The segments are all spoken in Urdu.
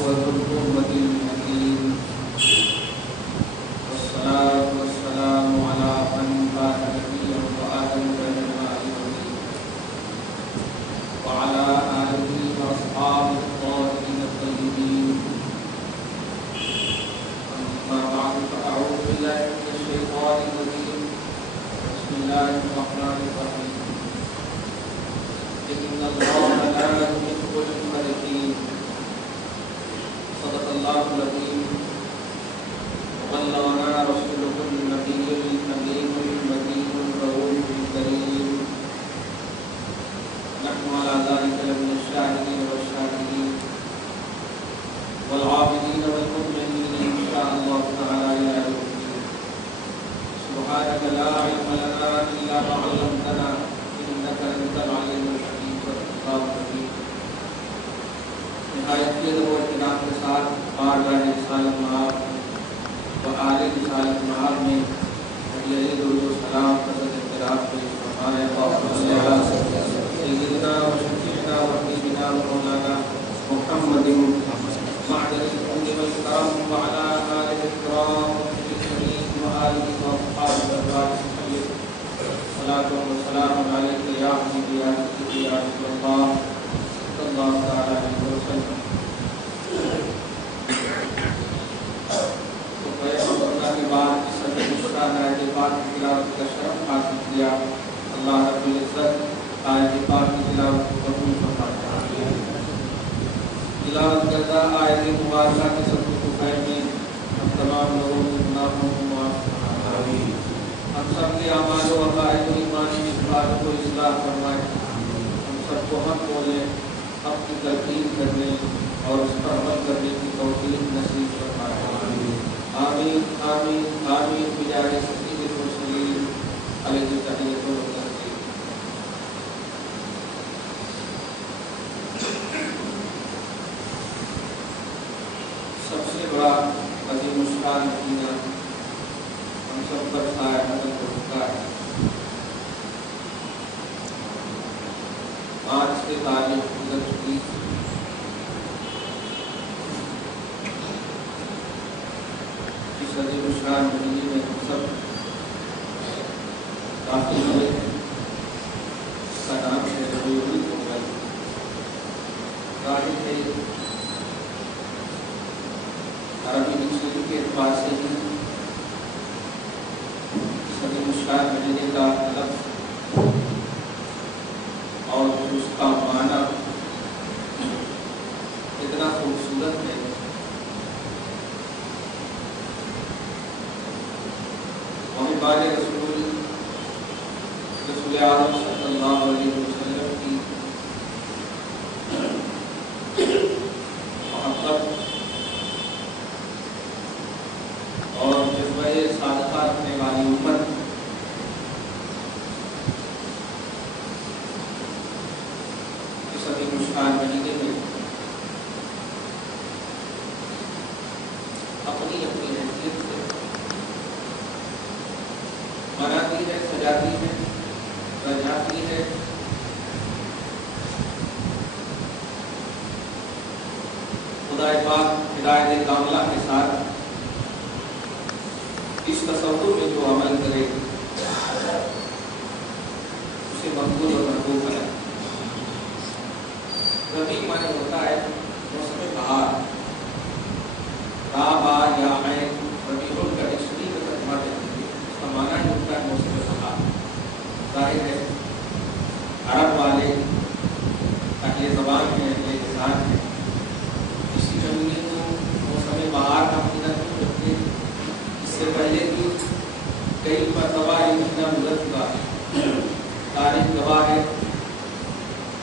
هو ذو القوة المتين والصلاة والسلام على من كان نبيا وآدم بين الماء والطين وعلى آله وأصحابه الطاهرين الطيبين. أما بعد فأعوذ بالله من الشيطان الرجيم. بسم الله الرحمن الرحيم. إن الله لا يحب الفرحين. صدق الله العظيم. وبلغنا رسوله النبي الأمين المكين الرؤوف الكريم. نحن على ذلك لمن الشاهدين والشاكرين والعابدين والمؤمنين إن شاء الله تعالى إلى يوم الدين. سبحانك لا علم لنا إلا ما علمتنا إنك أنت العليم الحكيم. نہایت قدر و احترام کے ساتھ بارگاہ رسالت مآب و آل رسالت مآب میں علی درود و سلام حضرت اعتراف پیش فرمائے. سیدنا و شفیعنا و حبیبنا و مولانا محمد معدن الحمد والکرام وعلى آلہ الکرام والمرسلین وآلہ واصحابہ الابرار. صلاۃ و سلام علیک یا حبیبی یا سیدی یا رسول اللہ صلی اللہ تعالی علیہ وسلم. تو اللہ کے بعد سب مشکان آیت پاک کی تلاوت کا شرف حاصل کیا. اللہ رب العزت آیت پاک کی تلاوت کو قبول فرمائے. تلاوت کردہ آیت مبارکہ کے سب کو خیر میں ہم تمام لوگوں کے گناہوں کو معاف فرمائے. ہم سب کے اعمال و عقائد و ایمانی اخلاق کو اصلاح فرمائے. ہم سب کو حق بولیں، حق کی تلقین کرنے اور اس پر عمل کرنے کی توفیق نصیب فرمائے. آمین آمین آمین بجاہ سید المرسلین علیہ تحیۃ و تسلیم. سب سے بڑا عظیم الشان مدینہ ہم سب پر سایہ نظر ہو چکا ہے. آج سے تاریخ گزر چکی. اس عظیم الشان مدینے میں ہم سب داخل ہوئے ہیں. اس کا نام ہے ربیع الاول. ظاہر ہے عربی ڈکشنری کے اعتبار سے ہی اس عظیم الشان مدینے کا لفظ اور اس کا معنی اتنا خوبصورت ہے. محبان رسول اعظم صلی اللہ علیہ وسلم کی محبت اور جذبہ صادقہ رکھنے والی امت اس عظیم الشان مدینے میں اپنی اپنی حیثیت سے مناتی ہے، سجاتی ہے، رجاتی ہے. خدا پاک ہدایت کاملہ کے ساتھ اس تصور میں جو عمل کرے اسے مقبول اور محبوب بنائے. ربیع معنی ہوتا ہے موسم بہار. را یا عین ربیع کا ڈکشنری کا ترجمہ دیتے ہیں. اس کا معنی ہی ہوتا ہے موسم بہار. ظاہر ہے عرب والے اہل زبان ہیں، اہل لسان ہیں. اسی مہینے کو موسم بہار کا مہینہ کیوں رکھتے ہیں؟ اس سے پہلے بھی کئی مرتبہ یہ مہینہ گزر چکا ہے. تاریخ گواہ ہے.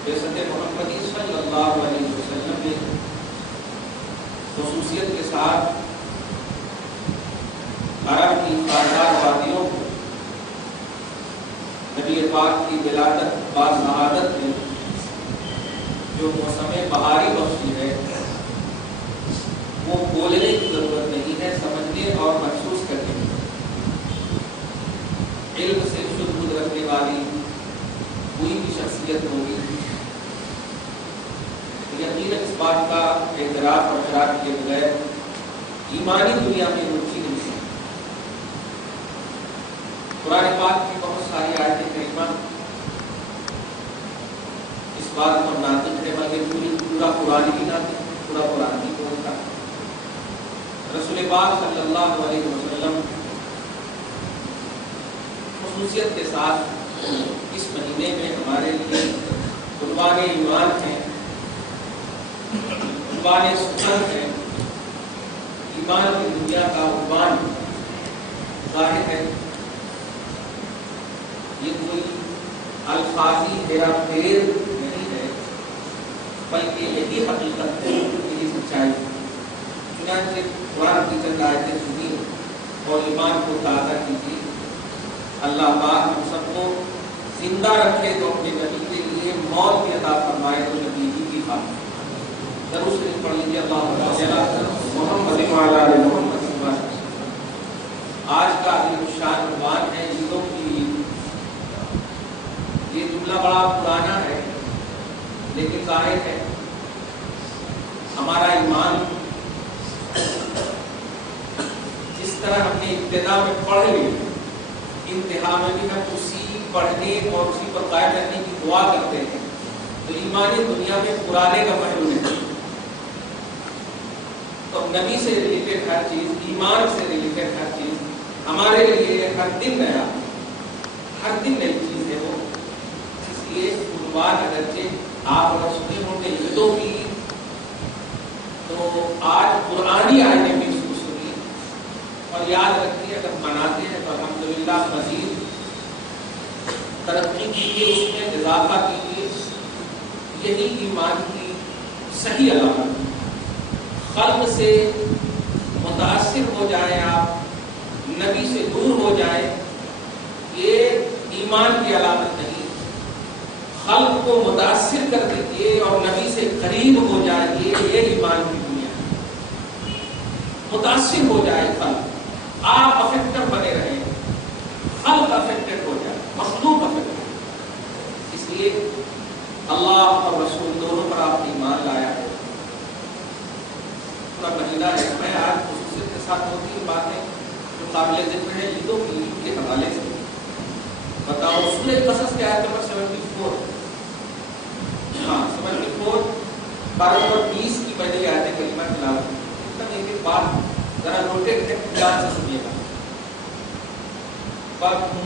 بعثت محمدی صلی اللہ علیہ وسلم نے خصوصیت کے ساتھ عرب کی خاردار وادیوں کو نبی پاک کی ولادت با شہادت میں جو موسم بہاری بخشی ہے وہ بولنے کی ضرورت نہیں ہے، سمجھنے اور محسوس کرنے کی. علم سے شدھ رکھنے والی کوئی بھی شخصیت ہوگی یقیناً اس بات کا اعتراف اور اقرار کیے بغیر ایمانی دنیا میں روچی نہیں ہے۔ قرآن پاک کی بہت ساری آیت کریمہ اس بات پر ناطق ہے، بلکہ پورا قرآن ہی ناطق ہے، پورا قرآن ہی بولتا ہے۔ رسول پاک صلی اللہ علیہ وسلم خصوصیت کے ساتھ اس مہینے میں ہمارے لیے عنوان ایمان ہے، عنوان سنت ہے، ایمان کی دنیا کا عنوان ظاہر ہے۔ یہ کوئی الفاظی ہیرا پھیر نہیں ہے، بلکہ یہی حقیقت ہے، یہی سچائی ہے۔ چنانچہ قرآن کی چند آیتیں سنی اور ایمان کو تازہ کیجیے۔ اللہ پاک ہم سب کو زندہ رکھے تو اپنے نبی کے لیے موت کی عطا فرمائے تو نبی کی خاطر ضرور سے پڑھ لیجیے اللہ محمد وعلی محمد۔ آج کا شان عنوان ہے عیدوں کی عید۔ یہ جملہ بڑا پرانا ہے لیکن ظاہر ہے ہمارا ایمان جس طرح ہم نے ابتدا میں پڑھ لی، انتہا میں بھی ہم اسی پڑھنے اور اسی پر قائم رہنے کی دعا کرتے ہیں، تو ایمانی دنیا میں پرانے کا پہلو نہیں۔ تو نبی سے ریلیٹڈ ہر چیز، ایمان سے ریلیٹڈ ہر چیز ہمارے لیے ہر دن نیا، ہر دن نئی چیز ہے وہ۔ اس لیے عنوان اگرچہ آپ اگر سنے ہوں گے عیدوں کی، تو آج قرآنی آیتیں بھی اس کو سنیے اور یاد رکھیے اگر مناتے ہیں تو الحمدللہ مزید ترقی کیجیے، اس میں اضافہ کیجیے۔ یہی ایمان کی صحیح علامت۔ خلق سے متاثر ہو جائیں آپ، نبی سے دور ہو جائیں، یہ ایمان کی علامت نہیں۔ خلق کو متاثر کر دیجیے اور نبی سے قریب ہو جائیے، یہ ایمان کی دنیا ہے۔ متاثر ہو جائے خلق، آپ افیکٹر بنے رہیں، خلق افیکٹڈ ہو جائے، مخلوق افیکٹڈ۔ اس لیے اللہ اور رسول دونوں پر آپ نے ایمان لایا ہے۔ پورا مہینہ ہے۔ میں آج خصوصیت کے ساتھ دو تین باتیں جو قابل ذکر ہیں عیدوں کی عید کے حوالے سے بتاؤ۔ سورہ قصص کی آیت نمبر 74، ہاں 74 12 اور 20 کی پہلی آیت کریمہ تلاوت کی۔ ایک بات ذرا نوٹیڈ ہے، دھیان سے سنیے گا۔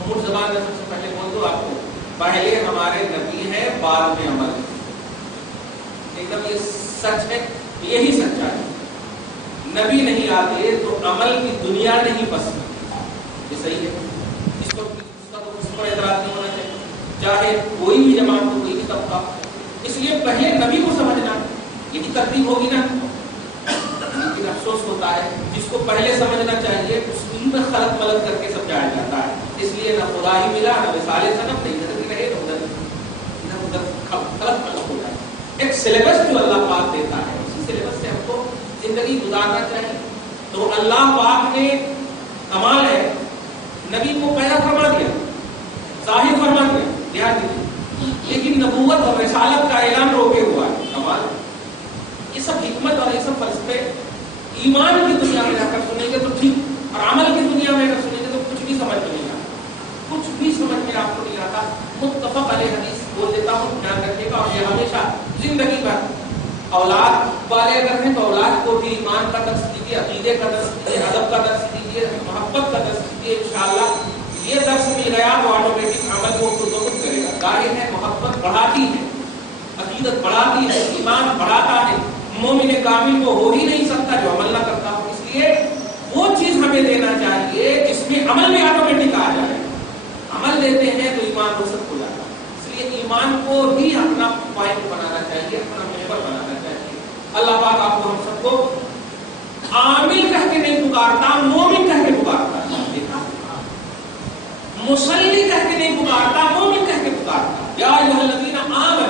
مجھ زبان میں سب سے پہلے بول دو آپ کو، پہلے ہمارے نبی ہے، بعد میں عمل۔ ایک دم یہ سچ ہے، یہی سچائی ہے۔ نبی نہیں آتے تو عمل کی دنیا نہیں بستی، یہ صحیح ہے۔ اس کو اس پر اعتراض نہیں ہونا چاہیے، چاہے کوئی بھی جماعت ہو، کوئی بھی طبقہ۔ اس لیے پہلے نبی کو سمجھنا، یہی ترتیب ہوگی نا۔ لیکن افسوس ہوتا ہے جس کو پہلے سمجھنا چاہیے اس میں خلط ملط کر کے سمجھایا جاتا ہے۔ اس لیے نہ خدا ہی ملا، نہ مثال صنم، نہیں ادھر رہے نہ ادھر خلط ملط ہو جائے۔ ایک سلیبس جو اللہ پاک دیتا ہے، اسی سلیبس سے ہم کو زندگی گزارنا چاہیے۔ تو اللہ پاک نے کمال ہے، نبی کو پیدا فرما دیا، ظاہر فرما دیا، دھیان دیجیے، لیکن نبوت اور رسالت کا اعلان روکے ہوا ہے، کمال ہے۔ یہ سب حکمت اور یہ سب فلسفے ایمان کی دنیا میں جا کر سنیں گے تو ٹھیک، اور عمل کی دنیا میں اگر سنیں گے تو کچھ بھی سمجھ میں نہیں آتا، کچھ بھی سمجھ میں آپ کو نہیں آتا۔ متفق علیہ حدیث بول دیتا ہوں، دھیان رکھیے گا، اور یہ ہمیشہ زندگی بھر اولاد والے اگر ہیں تو اولاد کو بھی ایمان کا درس دیجیے، عقیدے کا درس دیجیے، ادب کا درس دیجیے، محبت کا درس دیجیے۔ انشاءاللہ یہ درس مل گیا تو آٹومیٹک عمل کو خود بخود کرے گا۔ ظاہر ہے محبت بڑھاتی ہے، عقیدت بڑھاتی ہے، ایمان بڑھاتا ہے۔ مومن کامل کو ہو ہی نہیں سکتا جو عمل نہ کرتا ہو۔ اس لیے وہ چیز ہمیں دینا چاہیے جس میں عمل بھی آٹومیٹک آ جائے۔ عمل دیتے ہیں تو ایمان روشن ہو جاتا ہے۔ اس لیے ایمان کو ہی اپنا پوائنٹ بنانا چاہیے، اپنا محور بنانا چاہیے۔ اللہ پاک آپ کو ہم سب کو عامل کہہ کے نہیں پکارتا، مومن کہہ کے پکارتا ہے۔ دیکھا، مصلی کہہ کے نہیں پکارتا، مومن کہہ کے پکارتا۔ یا ایھا الذین آمنوا،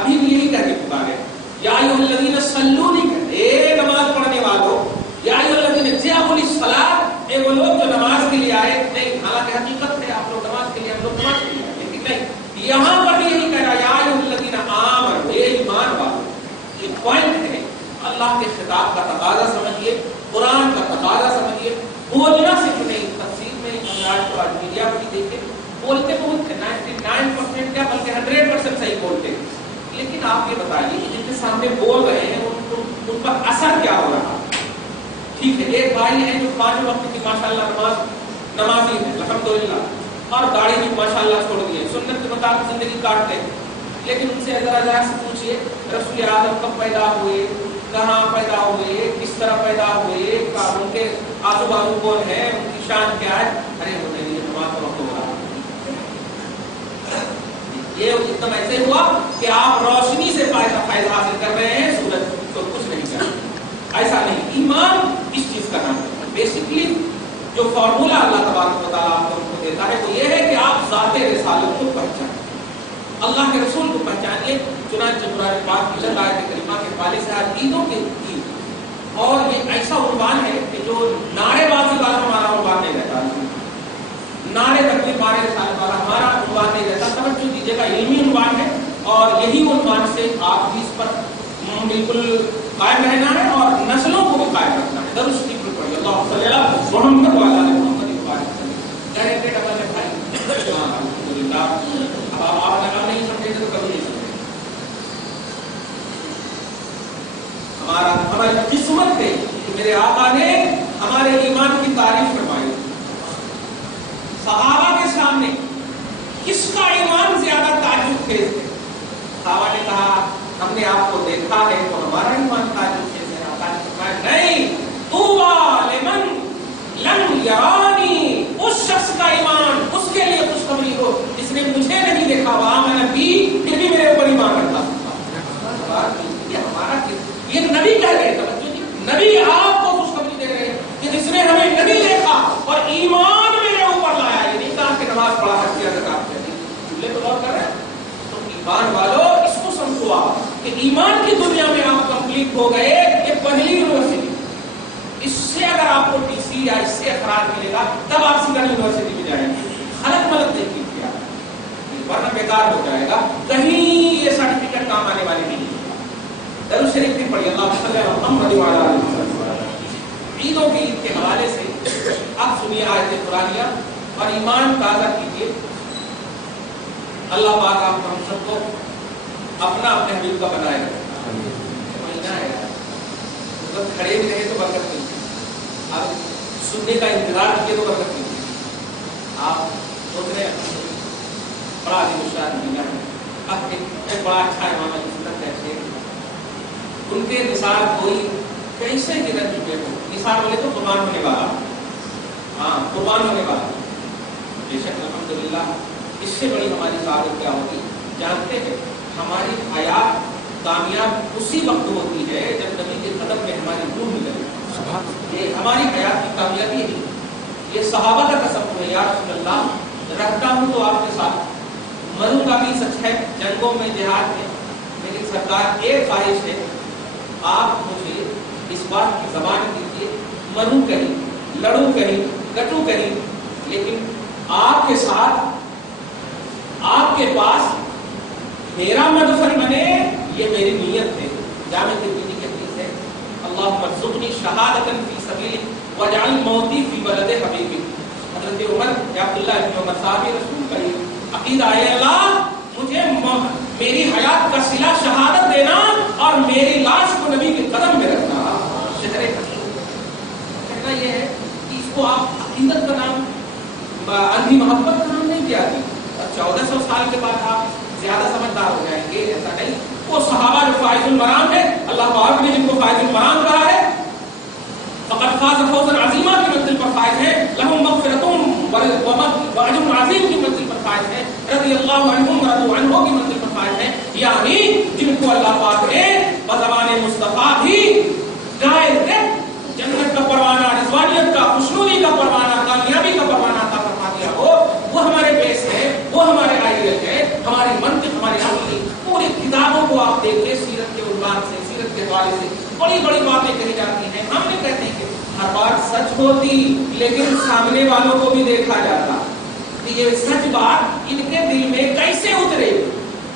ابھی بھی یہی کہہ کے پکارے۔ یا ایھا الذین صلوا نہیں کہتے، اے نماز پڑھنے والوں، یا ایھا الذین جاءوا للصلاۃ، اے وہ لوگ جو نماز کے لیے آئے۔ نہیں، حالانکہ حقیقت ہے آپ لوگ نماز کے لیے، ہم لوگ نماز کے لیے آئے، لیکن نہیں، یہاں پر یہی کہہ رہا یا ایھا الذین آمنوا، اے ایمان والوں۔ یہ پوائنٹ ہے، اللہ کے خطاب کا تقاضا سمجھیے، قرآن کا تقاضا سمجھیے. بولنا صرف نہیں، تفسیر میں آج میڈیا پر بھی دیکھیں بولتے بہت 99% کیا بلکہ 100% صحیح بولتے ہیں، لیکن آپ یہ بتائیے کہ جن کے سامنے بول رہے ہیں ان پر اثر کیا ہو رہا ہے. ٹھیک ہے، ایک بھائی ہیں جو 5 وقت کی ماشاءاللہ نمازی ہے الحمدللہ، اور گاڑی بھی ماشاءاللہ چھوڑ دی ہے، سنت کے مطابق زندگی کاٹتے ہیں، لیکن ان سے ذرا ذرا سے پوچھیے رسول اعظم کب پیدا ہوئے، کہاں پیدا ہوئے، کس طرح پیدا ہوئے، ان کے آزو بازو کون ہے، ان کی شان کیا ہے. ارے وہ نہیں، نماز وقت ہو رہا. یہ ایک دم ایسے ہوا کہ آپ روشنی سے فائدہ حاصل کر رہے ہیں، سورج تو کچھ نہیں کر رہے. ایسا نہیں. ایمان اس چیز کا نام ہے. بیسکلی جو فارمولہ اللہ تبارک و تعالیٰ آپ کو دیتا ہے وہ یہ ہے کہ آپ ذات رسالت کو پہچانیں، اللہ کے رسول کو پہچانیے. چنانچہ قرآن پاک کی چند آیت کریمہ کے حوالے سے آج عیدوں کے عید، اور یہ ایسا عنوان ہے کہ جو نعرے بازی والا ہمارا عنوان نہیں رہتا، نعرے تکبیر مارے رسالت والا ہمارا عنوان نہیں رہتا. توجہ دیجیے گا، علمی عنوان ہے، اور یہی عنوان سے آپ بھی اس پر بالکل قائم رہنا ہے اور نسلوں کو بھی قائم رکھنا ہے. درود شریف پڑھیے، اللہم صلی علی محمد وعلی آل محمد وبارک وسلم. ڈائریکٹ اپنے بھائی الحمدللہ. اب آپ اگر نہیں سمجھے تو کبھی نہیں سمجھے. ہماری قسمت ہے کہ میرے آقا نے ہمارے ایمان کی تعریف فرمائی. صحابہ کے سامنے کس کا ایمان زیادہ تعجب خیز ہے؟ صحابہ نے کہا ہم نے آپ کو دیکھا ہے تو ہمارا ایمان تعجب خیز ہے. آقا نے فرمایا نہیں، طوبی لمن لم یرانی، اس شخص کا ایمان اس کے لیے خوشخبری ہو جس نے مجھے نہیں دیکھا، وآمن بی، پھر بھی میرے اوپر ایمان رکھتا. یہ ہمارا یہ نبی کہہ رہے ہیں، نبی آپ کو خوشخبری دے رہے ہیں کہ جس نے ہمیں نہیں دیکھا اور ایمان میرے اوپر لایا. یہ نہیں کہا کہ نماز پڑھا سکتی ہے، زکات دے دی. چولہے تو غور کر رہے ہیں. تو ایمان والوں اس کو سمجھو آپ کہ ایمان کی دنیا میں آپ کمپلیٹ ہو گئے. یہ پہلی یونیورسٹی، اس سے اگر آپ کو ٹی سی یا اس سے اخراج ملے گا تب آپ سیدھا یونیورسٹی میں جائیں گے. خلق ملک دیکھیے کیا، ورنہ بیکار ہو جائے گا. کہیں یہ سرٹیفکیٹ کام آنے والی نہیں. درود شریف بھی پڑھیے، اللہم صلی علی محمد وعلی آل محمد. عیدوں کی عید کے حوالے سے آپ سنیے آیت قرآنیہ اور ایمان تازہ کیجیے. اللہ پاک آپ ہم سب کو اپنا اپنے حبیب کا بنائے گا. مہینہ ہے مطلب کھڑے بھی رہے تو برکت ملتی، اب سننے کا انتظار کیے تو برکت ملتی. آپ سوچ رہے ہیں بڑا عظیم الشان مہینہ ہے. اب ایک بڑا اچھا امام علی سنت کہتے ہیں ان کے نثار کوئی کیسے گرد چکے ہو. نثار بولے تو قربان ہونے والا، ہاں قربان ہونے والا. بے شک الحمدللہ اس سے بڑی ہماری سعادت کیا ہوگی. جانتے ہیں ہماری حیات کامیاب اسی وقت ہوتی ہے جب نبی کے قدم میں ہماری روح ملے. یہ ہماری حیات کی کامیابی ہے. یہ صحابہ کا تصور ہے، یا رسول اللہ رکھتا ہوں تو آپ کے ساتھ، مروں کا بھی سچ ہے، جنگوں میں جہاد میں. میری سرکار ایک خواہش ہے، آپ مجھے اس بات کی زبان دیجیے، مروں کہیں، لڑوں کہیں، کٹوں کہیں، لیکن آپ کے ساتھ، آپ کے پاس میرا مدفن بنے. یہ میری نیت ہے. جامع ترمذی کی حدیث ہے، اللہم ارزقنی شہادۃ فی سبیلک واجعل موتی فی بلد حبیبک. حضرت عمر یا عبداللہ ابن عمر صاحب رسول کا یہ عقیدہ ہے، اللہ مجھے میری حیات کا صلہ شہادت دینا اور میری لاش کو نبی کے قدم میں رکھنا. شہر کہنا یہ ہے کہ اس کو آپ عقیدت کا نام، اندھی محبت کا نام نہیں دیا دی. اور 1400 سال کے بعد آپ زیادہ سمجھدار ہو جائیں گے، ایسا نہیں. وہ صحابہ جو فائز المرام ہے، اللہ پاک نے جن کو فائز المرام کہا ہے، فقط فاز فوزا عظیمہ کی منزل پر فائز ہے، لہم مغفرۃ واجر عظیم کی منزل پر فائز ہے، رضی اللہ عنہم ورضوا عنہ کی منزل پر فائز ہے. یعنی جن کو اللہ پاک نے بزبان مصطفیٰ بھی ڈائریکٹ جنت کا پروانہ، رضوانیت کا، خوشنودی کا پروانہ، کامیابی کا پروانہ عطا فرما دیا ہو، وہ ہمارے بیس ہے، وہ ہمارے آئیڈیل ہے، ہماری منطق، ہماری عقل. پوری کتابوں کو آپ دیکھیں، سیرت کے عنوان سے، سیرت کے حوالے سے بڑی بڑی باتیں کہی جاتی ہیں. ہم نہیں کہتے کہ ہر بات سچ ہوتی، لیکن سامنے والوں کو بھی دیکھا جاتا کہ یہ سچ بات ان کے دل میں کیسے اترے.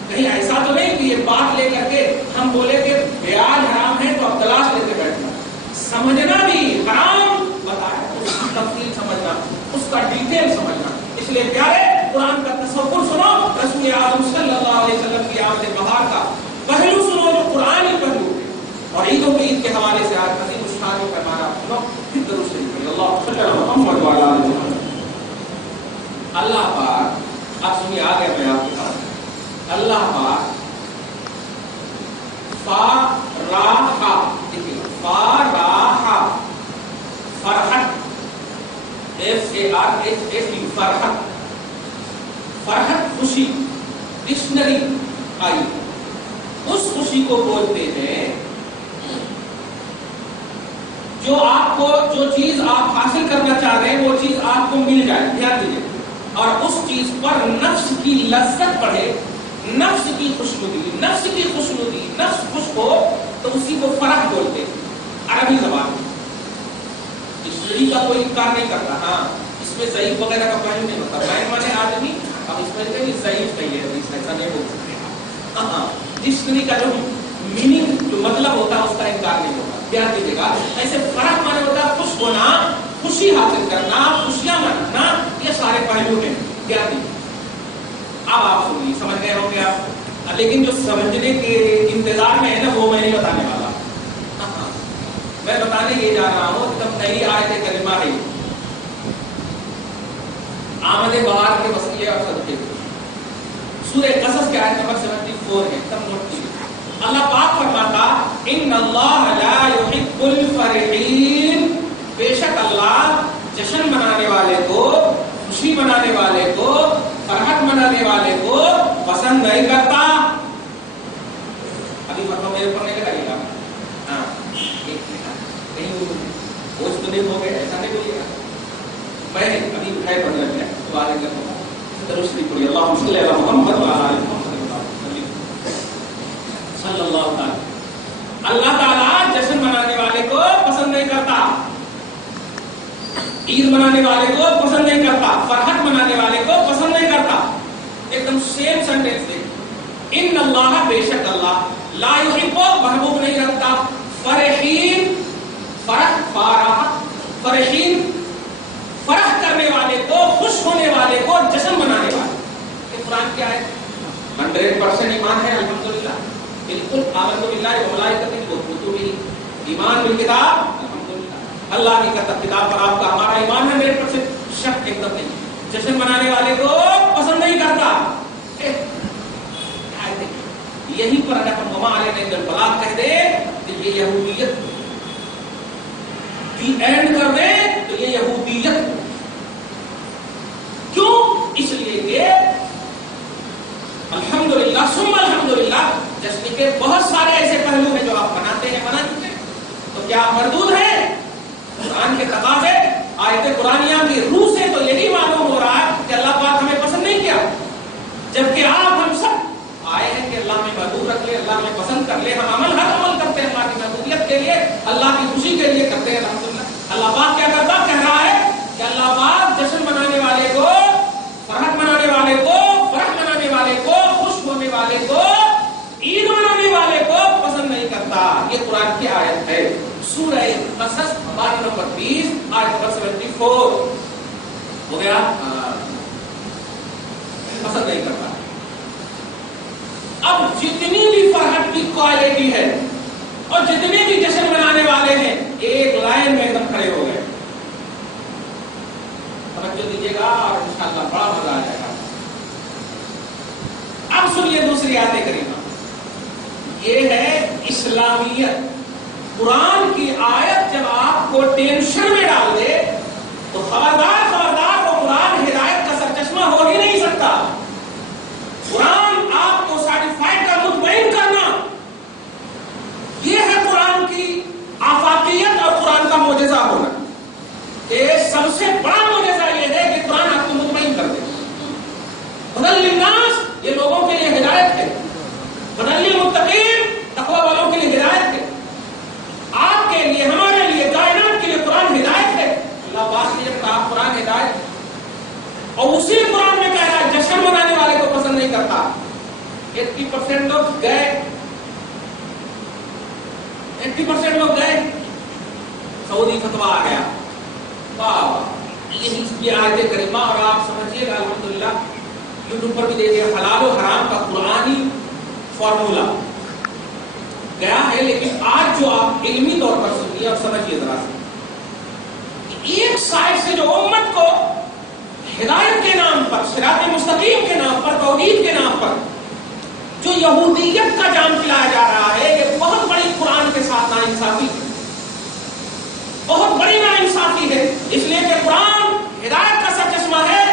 کہیں ایسا تو نہیں کہ یہ بات لے کر کے ہم بولے کہ بیان حرام ہے تو اب تلاش کے حوالے سے آج عظیم الشان فرمانا سنو پھر درود شریف پڑھیں اللہ صلی اللہ محمد وعلی آلہ محمد. اللہ پاک اب سنیے آگے میں آپ کے ساتھ اللہ پاک فارحا دیکھیے فارحا فرحت FARHAT فرحت فرحت خوشی ڈکشنری آئی اس خوشی کو بولتے ہیں جو آپ کو جو چیز آپ حاصل کرنا چاہ رہے ہیں وہ چیز آپ کو مل جائے. دھیان دیجیے اور اس چیز پر نفس کی لذت بڑھے نفس کی خوشنودی نفس خوش ہو تو اسی کو فرح بولتے ہیں عربی زبان میں. ڈکشنری کا کوئی انکار نہیں کرتا. ہاں اس میں ضعیف وغیرہ کا پہلو نہیں ہوتا. مین مانے آدمی اب اس میں ضعیف کہیے ایسا نہیں بول سکتے. ہاں ڈکشنری کا جو میننگ جو مطلب ہوتا ہے اس کا انکار نہیں ہوتا. دھیان دیجیے گا ایسے فرح مانے ہوتا ہے خوش ہونا خوشی حاصل کرنا خوشیاں منانا یہ سارے پہلو ہیں. دھیان دیجیے اب آپ سنیے سمجھ گئے ہوں گے آپ لیکن جو سمجھنے کے انتظار میں ہے نا وہ میں نہیں بتانے والا. میں بتانے یہ جا رہا ہوں تب نئی آیت کریمہ ہے آمد بہار کے وسیلے اور صدقے سورہ قصص کے آیت نمبر 74 ہے. تب نوٹ کیجیے اللہ پاک فرماتا ان اللہ لا يحب الفرحین بے شک اللہ جشن منانے والے کو خوشی منانے والے کو فرحت منانے والے کو پسند نہیں کرتا. ابھی فرما میرے اوپر نہیں لگائیے گا. ہاں بوجھ تو نہیں ہو گئے ایسا نہیں بولیے گا. میں ابھی اٹھائے پڑھ لگ گیا تو آگے کرتا ہوں. درود شریف پڑھیے اللہم صلی علی محمد وعلی آل محمد صلی اللہ تعالی. اللہ تعالی جشن منانے والے کو پسند نہیں کرتا عید منانے والے کو پسند نہیں کرتا فرحت منانے والے کو پسند نہیں کرتا. ایک دم سیم سینٹینس دے ان اللہ بے شک اللہ لا یحب محبوب نہیں رکھتا فرحین فرحین فرح کرنے والے کو خوش ہونے والے کو جشن منانے والے. یہ قرآن کیا ہے 100% ایمان ہے الحمدللہ بالکل آمنت باللہ و ملائکتہ و کتبہ ایمان بالکتاب الحمدللہ اللہ کی کتاب پر آپ کا ہمارا ایمان ہے 100% شک ایک دم نہیں. جشن منانے والے کو پسند نہیں کرتا. یہی پر اگر ہم مما علیہ نے بلاغ کہہ دے تو یہ یہودیت دی اینڈ کر دے تو یہ یہودیت. کیوں؟ اس لیے کہ الحمدللہ ثم الحمدللہ جشن کے بہت سارے ایسے پہلو ہیں جو آپ مناتے ہیں منا چکے تو کیا مردود ہے؟ قرآن کے تقاضے آیت قرآنیہ کی روح سے تو یہی معلوم ہو رہا ہے کہ اللہ پاک ہمیں پسند نہیں کیا جبکہ آپ ہم سب آئے ہیں کہ اللہ میں محبوب رکھ لے اللہ میں پسند کر لے. ہم ہر عمل کرتے ہیں اللہ کی محبوبیت کے لیے اللہ کی خوشی کے لیے کرتے ہیں الحمدللہ. اللہ پاک کیا کرتا کہہ رہا ہے کہ اللہ پاک جشن منانے والے کو فرحت منانے والے کو فرح منانے والے کو خوش ہونے والے کو عید منانے والے کو پسند نہیں کرتا. یہ قرآن کی آیت ہے سورہ قصص باب نمبر 20 آیت نمبر 74 ہو گیا. پسند نہیں کرتا. اب جتنی بھی فرحت کی کوالٹی ہے اور جتنے بھی جشن منانے والے ہیں ایک لائن میں ایک دم کھڑے ہو گئے. توجہ دیجیے گا اور انشاءاللہ بڑا مزہ آ جائے گا. اب سنیے دوسری آیت کریمہ. یہ ہے اسلامیت. قرآن کی آیت جب آپ کو ٹینشن میں ڈال دے تو خبردار وہ قرآن ہدایت کا سرچشمہ ہو ہی نہیں سکتا. قرآن آپ کو سیٹسفائیڈ کا مطمئن کرنا یہ ہے قرآن کی آفاقیت اور قرآن کا معجزہ ہونا. کہ سب سے بڑا معجزہ یہ ہے کہ قرآن آپ کو مطمئن کر دے. ہدی للناس یہ لوگوں کے لیے ہدایت ہے. ہدی للمتقین تقوی والوں کے لیے ہدایت ہے. آپ کے لیے ہمارے لیے کائنات کے لیے قرآن ہدایت ہے. اللہ پاک نے جب کہا قرآن ہدایت اور اسی قرآن میں کہہ رہا ہے جشن منانے والے کو پسند نہیں کرتا. 80% لوگ گئے 80% لوگ گئے سعودی فتویٰ آ گیا. واہ یہ آیت کریمہ اور آپ سمجھیے گا الحمدللہ یوٹیوب پر بھی دیکھیے حلال و حرام کا قرآنی فارمولا. گیا ہے، لیکن آج جو آپ علمی طور پر سنیے اور سمجھیے ذرا سے، ایک سائڈ سے جو امت کو ہدایت کے نام پر، صراط مستقیم کے نام پر، توحید کے نام پر جو یہودیت کا جام پلایا جا رہا ہے، یہ بہت بڑی قرآن کے ساتھ ناانصافی ہے، بہت بڑی ناانصافی ہے، اس لیے کہ قرآن ہدایت کا سرچشمہ ہے۔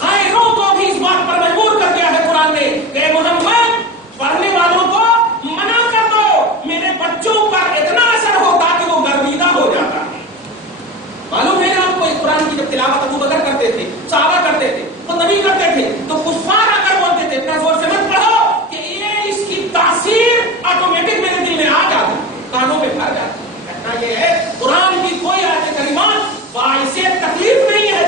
غیروں کو بھی اس بات پر مجبور کر دیا ہے قرآن نے کہ محمد پڑھنے والوں کو منع کر دو، میرے بچوں پر اتنا اثر ہوتا کہ وہ گرویدہ ہو جاتا ہے۔ معلوم ہے آپ کو، قرآن کی جب تلاوت ابو بکر کرتے تھے، صحابہ کرتے تھے، تو نبی کرتے تھے، تو کفار آ کر بولتے تھے اتنا زور سے مت پڑھو کہ یہ اس کی تاثیر آٹومیٹک میرے دل میں آ جاتی ہے، کانوں پہ بھر جاتی ہے۔ کہنا یہ ہے قرآن کی کوئی آیت کریمہ باعث تکلیف نہیں ہے،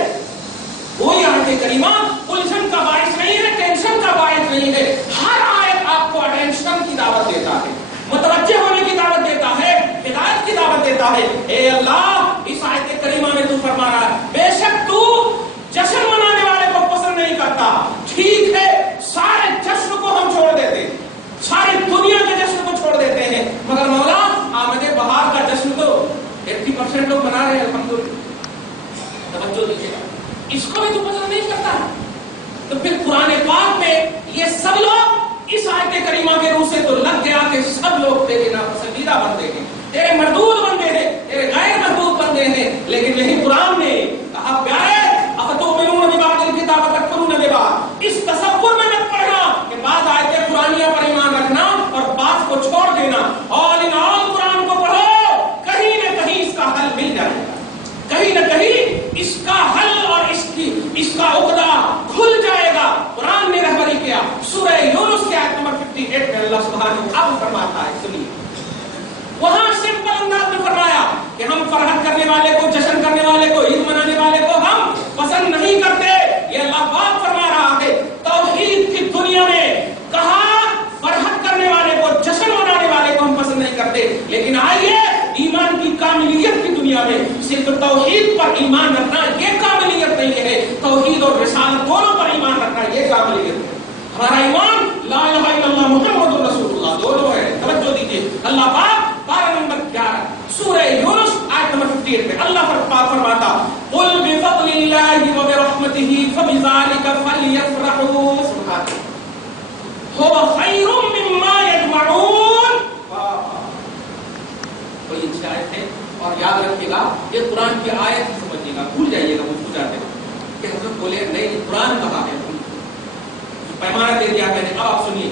کوئی آیت کریمہ الجھن کا باعث نہیں ہے، ٹینشن کا باعث نہیں ہے۔ ہر آیت آپ کو اٹینشن کی دعوت دیتا ہے، متوجہ ہونے کی دعوت دیتا ہے، ہدایت کی دعوت دیتا ہے۔ اے اللہ، اس آیت کریمہ میں تو فرما رہا ہے بے شک تو جشن منانے والے کو پسند نہیں کرتا، ٹھیک ہے، سارے جشن کو ہم چھوڑ دیتے ہیں، ساری دنیا کے جشن کو چھوڑ دیتے ہیں، مگر مولا آمد بہار کا جشن تو 80% لوگ منا رہے ہیں، الحمدللہ۔ توجہ دیجیے گا، اس کو بھی تو پسند نہیں کرتا، تو پھر قرآن پاک میں یہ سب لوگ اس آیت کریمہ کے روح سے تو لگ گیا کہ سب لوگ تیرے ناپسندیدہ بندے ہیں، تیرے مردود بندے ہیں، تیرے غیر مردود بندے ہیں۔ لیکن یہی قرآن نے کہا پیارے افتؤمنون ببعض الکتاب وتکفرون ببعض، اس تصور میں مت پڑھنا کہ بعض آیتیں قرآنیہ پر ایمان رکھنا اور بعض کو چھوڑ دینا، آل ان آل قرآن کو پڑھو، کہیں نہ کہیں اس کا حل مل جائے گا، کہیں نہ کہیں اس کا حل اور اس کا عقدہ کھل جائے گا۔ قرآن نے رہبری کیا، سورہ یونس کی آیت نمبر 58 میں اللہ سبحانہ وتعالی فرماتا ہے، سنیے، وہاں سمپل انداز میں فرمایا کہ ہم فرحت کرنے والے کو، جشن کرنے والے کو، عید منانے والے کو ہم پسند نہیں کرتے۔ یہ اللہ پاک فرما رہا ہے توحید کی دنیا میں، کہا فرحت کرنے والے کو، جشن منانے والے کو ہم پسند نہیں کرتے، لیکن آئیے ایمان کی کاملیت کی دنیا میں صرف توحید پر ایمان رکھنا یہ کاملیت نہیں ہے، توحید اور رسالت دونوں پر ایمان رکھنا یہ کاملیت ہے۔ ہمارا ایمان لا الہ الا اللہ محمد رسول اللہ دونوں ہے۔ توجہ دیجیے، اللہ پاک پارہ نمبر 11 سورہ یونس آیت نمبر 58 میں اللہ پاک فرماتا قل بفضل اللہ وبرحمتہ فبذلک فلیفرحوا هو خیر مما یجمعون۔ کوئی اچھی آیت ہے، اور یاد رکھیے گا یہ قرآن کی آیت سمجھیے گا، بھول جائیے گا، وہ جاتے ہیں کہ حضرت بولے نہیں قرآن کہا ہے، پیمانہ دے دیا میں نے۔ اب آپ سنیے،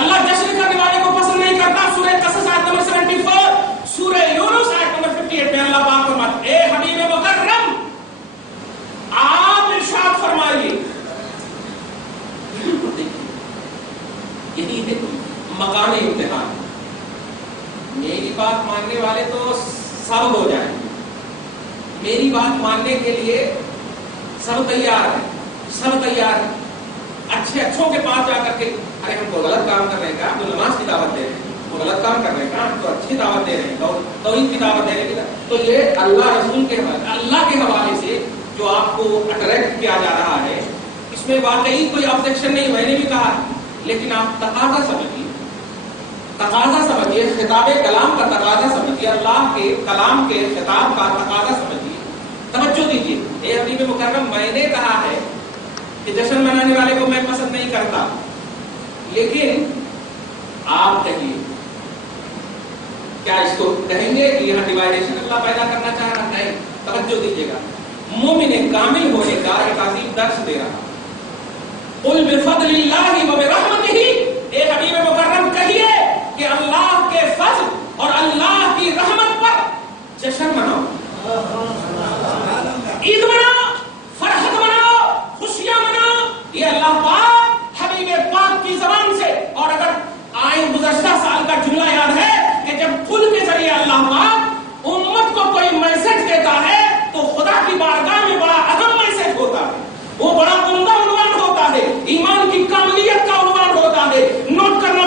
اللہ جشن کرنے والے کو پسند نہیں کرتا، سورہ قصص آیت نمبر 74، سورہ یونس آیت نمبر 58 میں اللہ پاک فرماتا اے حبیب مکرم آپ ارشاد فرمائیے، یہی ہے مقام امتحان۔ میری بات ماننے والے تو سب ہو جائیں، میری بات ماننے کے لیے سب تیار ہیں، سب تیار ہیں، اچھے اچھوں کے پاس جا کر کے ارے ہم کو غلط کام کر رہے ہیں، ہم تو نماز کی دعوت دے رہے ہیں، وہ غلط کام کر رہے ہیں، ہم تو اچھی دعوت دے رہے ہیں، توحید کی دعوت دے رہے ہیں۔ تو یہ اللہ رسول کے حوالے، اللہ کے حوالے سے جو آپ کو اٹریکٹ کیا جا رہا ہے، اس میں واقعی کوئی آبجیکشن نہیں، میں نے بھی کہا، لیکن آپ تقاضا سمجھیے، تقاضا سمجھیے، خطاب کلام کا تقاضا سمجھیے، اللہ کے کلام کے خطاب کا تقاضا سمجھیے، توجہ دیجیے۔ اے حبیب مکرم میں نے کہا ہے کہ جشن منانے والے کو میں پسند نہیں کرتا، لیکن آپ کہیے کیا اس کو کہیں گے کہ یہاں ڈیوائڈیشن اللہ پیدا کرنا چاہ رہا ہے؟ توجہ دیجیے گا، مومن کامل ہونے کا ایک عظیم درس دے رہا۔ قل بفضل اللہ وبرحمتہ، اے حبیب مکرم کہیے کہ اللہ کے فضل اور اللہ کی رحمت پر جشن مناؤ، عید مناؤ، فرحت مناؤ، خوشیاں مناؤ، یہ اللہ پاک حبیب پاک کی زبان سے۔ اور اگر آئے گزشتہ سال کا جملہ یاد ہے کہ جب کل کے ذریعے اللہ پاک امت کو کوئی میسج دیتا ہے تو خدا کی بارگاہ میں بڑا اہم میسج ہوتا ہے، وہ بڑا عمدہ عنوان ہوتا ہے، ایمان کی کاملیت کا عنوان ہوتا ہے۔ نوٹ کرنا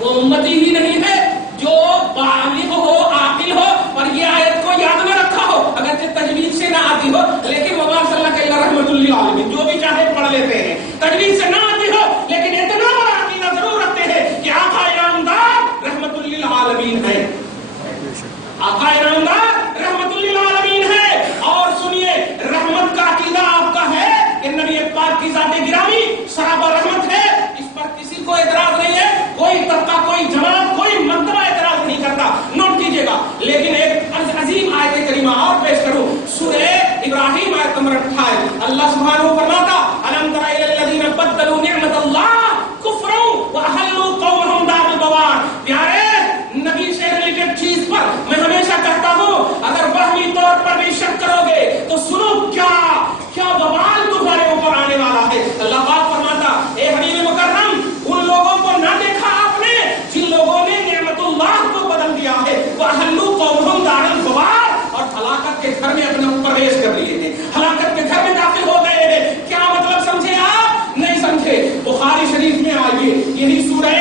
وہ امتی ہی نہیں ہے جو بالغ ہو، عاقل ہو اور یہ آیت کو یاد نہ رکھا ہو، اگرچہ تجوید سے نہ آتی ہو، لیکن وما ارسلناک الا رحمۃ للعالمین، جو بھی چاہے پڑھ لیتے ہیں، تجوید سے نہ آتی ہو لیکن اتنا بڑا عقیدہ ضرور رکھتے ہیں کہ آقا انعامدار رحمۃ للعالمین ہے، آقا انعامدار رحمۃ للعالمین ہے۔ اور سنیے، رحمت کا عقیدہ آپ کا ہے کہ نبی پاک کی ذات گرامی صحابہ رحمت ہے، اس پر کسی کو اعتراض نہیں ہے، کوئی طبقہ، کوئی جماعت، کوئی مرتبہ اعتراض نہیں کرتا، نوٹ کیجئے گا۔ لیکن ایک عظیم آیت کریمہ اور پیش کروں، سورہ ابراہیم آیت نمبر 28، اللہ سبحانہ فرماتا الم تر الی الذین بدلوا نعمت اللہ کفرا واحلوا قومهم دار البوار۔ پیارے نبی سے ریلیٹڈ چیز پر میں ہمیشہ کہتا ہوں، اگر وہمی طور پر بھی شک کرو گے تو سنو کیا وبال تمہارے اوپر آنے والا ہے۔ اللہ پاک فرماتا، اے حبیب مکرم، ان لوگوں کو نہ دیکھا آپ نے جن لوگوں نے نعمت اللہ کو بدل دیا ہے، وَأَحَلُّوا قَوْمَهُمْ دَارَ الْبَوَارِ، اور ہلاکت کے گھر میں اپنے اوپر ریز کر لیے ہیں، ہلاکت کے گھر میں داخل ہو گئے ہیں۔ کیا مطلب سمجھے آپ؟ نہیں سمجھے؟ بخاری شریف میں آئیے، یہی سورہ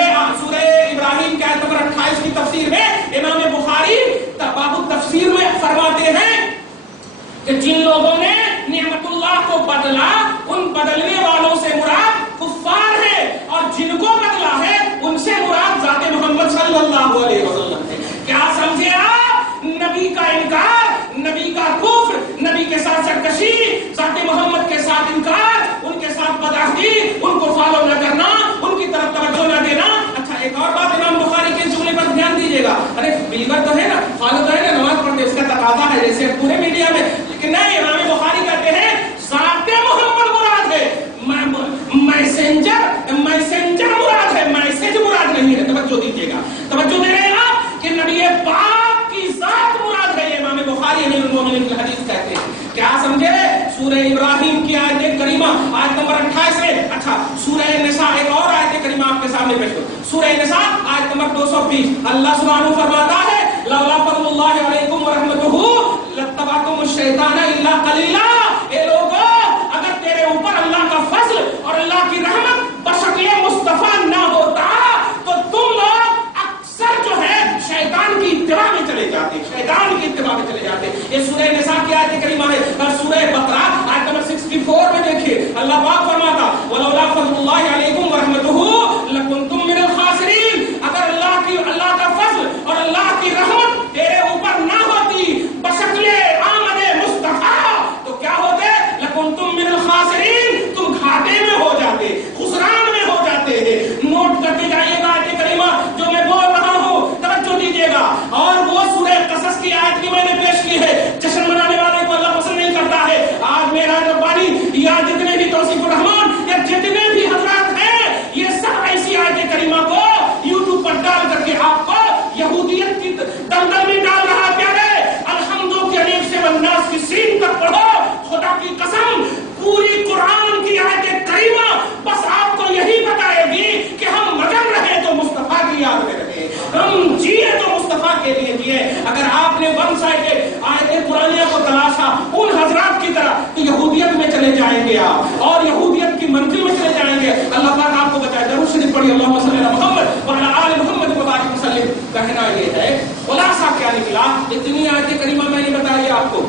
ابراہیم کے آیت نمبر 28 کی تفسیر میں امام بخاری باب التفسیر میں فرماتے ہیں کہ جن لوگوں نے نعمت اللہ کو بدلا، ان بدلنے والوں سے مراد کفار ہے، اور جن کو بدلا ہے ان سے مراد ذات محمد صلی اللہ علیہ وسلم ہے۔ کیا سمجھے آپ؟ نبی کا انکار، نبی کا کفر، نبی کے ساتھ سرکشی، ذات محمد کے ساتھ انکار، ان کے ساتھ بدعہدی، ان کو فالو نہ کرنا، ان کی طرف توجہ نہ دینا۔ اچھا، ایک اور بات امام بخاری کے جملے پر دھیان دیجیے گا، ارے بلیور تو ہے نا، فالو تو ہے نا، نماز پڑھتے اس کا تقاضا ہے جیسے پورے میڈیا میں، لیکن نہیں، امام بخاری کہتے ہیں ذات محمد مراد ہے، میسنجر مراد ہے، میسج مراد نہیں ہے۔ توجہ دیجیے گا، توجہ دے رہے ہیں آپ کہ نبی پاک کی ذات مراد ہے، یہ امام بخاری امیر المومنین کی حدیث کہتے ہیں۔ کیا سمجھے؟ سورہ ابراہیم کی آیت کریمہ آیت نمبر 28 ہے۔ اچھا، سورہ نساء ایک اور آیت کریمہ آپ کے سامنے پیش کروں، سورہ نساء آیت نمبر 220، اللہ سبحانہ فرماتا ہے لولا فضل اللہ علیکم ورحمتہ لاتبعتم الشیطان الا قلیلا۔ اے لوگوں، اگر تیرے اوپر اللہ کا فضل اور اللہ کی رحمت بشکل مصطفیٰ نہ ہوتا تو تم لوگ اکثر جو ہے شیطان کی اتباع میں چلے جاتے، شیطان کی اتباع میں چلے جاتے۔ یہ سورہ نساء کی آیت کریمہ ہے۔ اور سورہ بقرہ آیت نمبر 64 میں دیکھیے، اللہ پاک فرماتا ولولا فضل اللہ علیکم ورحمتہ لکنتم من الخاسرین۔ اگر اللہ کا فضل اور اللہ کی رحمت تیرے اوپر نہ ہوتی بشکل آمد مصطفیٰ تو کیا ہوتے؟ لکنتم من الخاسرین، تم گھاٹے میں ہو جاتے، خسران میں ہو جاتے ہیں۔ نوٹ کرتے جائیے گا آیت کریمہ جو میں بول رہا ہوں، توجہ دیجیے گا۔ اور وہ سورہ قصص کی آیت کی میں نے پیش کی ہے، جشن منانے والے کو اللہ پسند نہیں کرتا ہے۔ آج میرا ربانی یا جتنے بھی توصیف الرحمان یا جتنے بھی حضرات ہیں، یہ سب ایسی آیت کریمہ کو یوٹیوب پر ڈال کر کے آپ کو یہودیت کی دلدل میں ڈال رہا ہے۔ پیارے، الحمدو کے الف سے والناس کی سین تک پڑھو، خدا کی قسم پوری قرآن کی آیت کریمہ بس آپ کو یہی بتائے گی کہ ہم مگن رہے تو مصطفیٰ کی یاد میں رہے، ہم جیے تو مصطفیٰ کے لیے جیے۔ اگر آپ نے ون سائڈ آیت قرآنیہ کو تلاشا ان حضرات کی طرح تو یہودیت میں چلے جائیں گے آپ، اور یہودیت کی منزل میں چلے جائیں گے۔ اللہ پاک آپ کو بچائے۔ درود شریف پڑھیے، اللہم صلی علی محمد وعلی آل محمد وبارک وسلم۔ کہنا یہ ہے، خلاصہ کیا نکلا؟ اتنی آیت کریمہ میں نے بتائی آپ کو،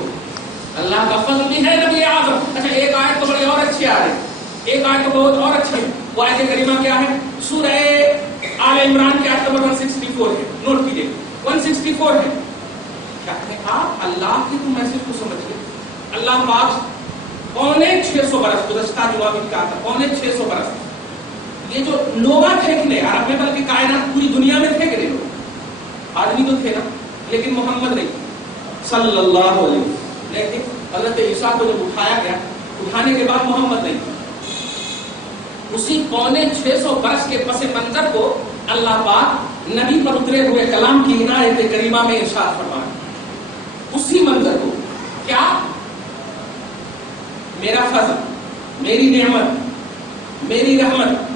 اللہ کا فضل بھی ہے نبی اعظم۔ اچھا، ایک آیت تو بڑی اور اچھی آ رہی، ایک آیت تو بہت اور اچھی ہے۔ وہ آیت کریمہ کیا ہے؟ سورہ آل عمران کی آیت نمبر 164 ہے، نوٹ کیجیے، 164 ہے۔ کیا ہے؟ آپ اللہ کے میسج کو سمجھیے۔ اللہ پاک 650 برس گزشتہ جمعہ بھی کہا تھا، 650 برس یہ جو نووا پھینکنے عرب میں، بلکہ کائنات پوری دنیا میں پھینک رہے لوگ، آدمی تو تھے نا، لیکن محمد نہیں صلی اللہ علیہ وسلم۔ لیکن حضرت عیسیٰ کو جب اٹھایا گیا، اٹھانے کے بعد محمد نہیں، اسی 650 برس کے پس منظر کو اللہ پاک نبی پر اترے ہوئے کلام کی عنایت کریمہ میں ارشاد فرمایا۔ اسی منظر کو کیا؟ میرا فضل، میری نعمت، میری رحمت۔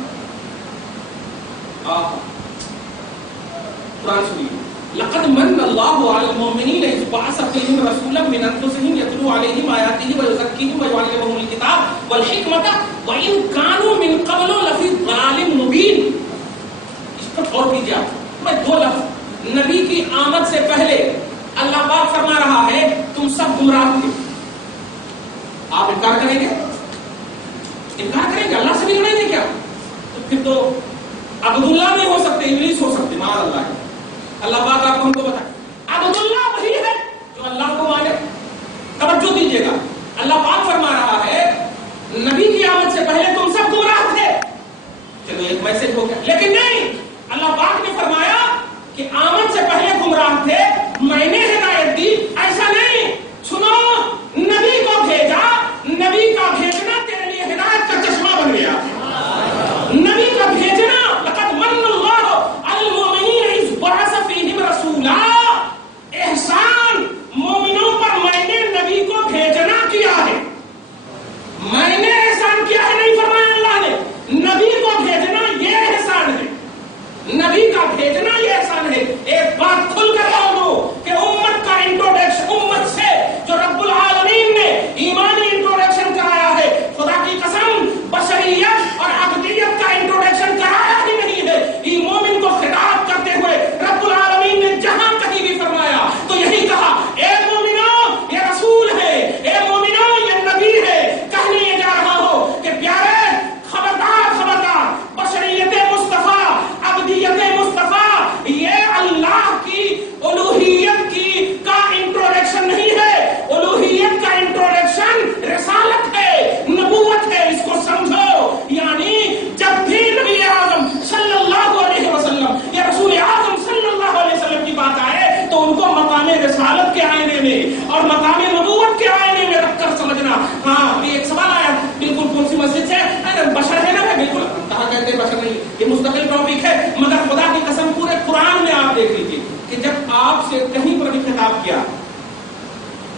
قرآن سنیے، لقد من اللہ علی المؤمنین اذ بعث فیہم رسولا من انفسہم یتلو علیہم آیاتہ ویزکیہم ویعلمہم الکتاب والحکمۃ وان کانوا من قبل لفی ضلال مبین۔ اس پر غور کیجیے آپ، گمراہ تھے. آپ انکار کریں گے؟ انکار کریں گے؟ اللہ سے بھی لڑیں گے کیا؟ تو پھر تو عبداللہ نہیں ہو سکتے، ابلیس ہو سکتے. معاذ اللہ ہے. اللہ پاک آپ کو ہم کو بتائے عبداللہ وہی ہے جو اللہ کو مانے. توجہ دیجیے گا، اللہ پاک فرما رہا ہے نبی کی آمد سے پہلے تم سب گمراہ تھے. چلو ایک میسج ہو گیا. لیکن نہیں، اللہ پاک نے فرمایا کہ آمد سے پہلے گمراہ تھے، میں نے ہدایت دی. ایسا نہیں، سنو، نبی کو بھیجا، نبی کا بھیجنا تیرے لیے ہدایت کا چشمہ بن گیا. نبی کا بھیجنا، لقد من اللہ علی المؤمنین اذ بعث فیہم رسولا. احسان مومنوں پر میں نے نبی کو بھیجنا کیا ہے. میں نے احسان کیا ہے نہیں فرمایا اللہ نے. نبی کو بھیجنا یہ احسان ہے، نبی کا بھیجنا یہ احسان ہے. ایک بات کھل کر بول دو کہ امت کا انٹروڈکشن، امت سے جو رب العالمین نے ایمانی انٹروڈکشن کرایا ہے، خدا کی قسم بشریت اور عبدیت کا انٹروڈکشن کرایا ہی نہیں ہے. یہ مومن کو خطاب کرتے ہوئے رب العالمین نے جہاں کہیں بھی فرمایا تو یہی کہا، اے مومنوں یہ رسول ہے، اے مومنوں یہ نبی ہے. کہنے یہ جا رہا ہو کہ پیارے خبردار خبردار، بشریت مصطفیٰ، عبدیت مصطفیٰ یہ اللہ کی الوہیت کی کا انٹروڈکشن نہیں ہے. الوہیت کا انٹروڈکشن رسالت ہے، نبوت ہے. اس کو سمجھو. یعنی جب بھی نبی اعظم صلی اللہ علیہ وسلم یا رسول اعظم صلی اللہ علیہ وسلم کی بات آئے تو ان کو مقام رسالت کے آئینے میں اور مقام نبوت کے آئینے میں رکھ کر سمجھنا. ہاں ابھی ایک سوال آیا، بالکل کون سی مسجد سے؟ بشر ہے نا. بالکل کہاں کہتے بشر نہیں، یہ مستقل ٹاپک ہے. مگر خدا کی قسم پورے قرآن میں آپ دیکھ لیجیے کہ جب آپ سے کہیں پر بھی خطاب کیا،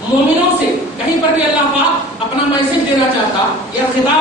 مومنوں سے کہیں پر بھی اللہ پاک اپنا میسج دینا چاہتا یا خطاب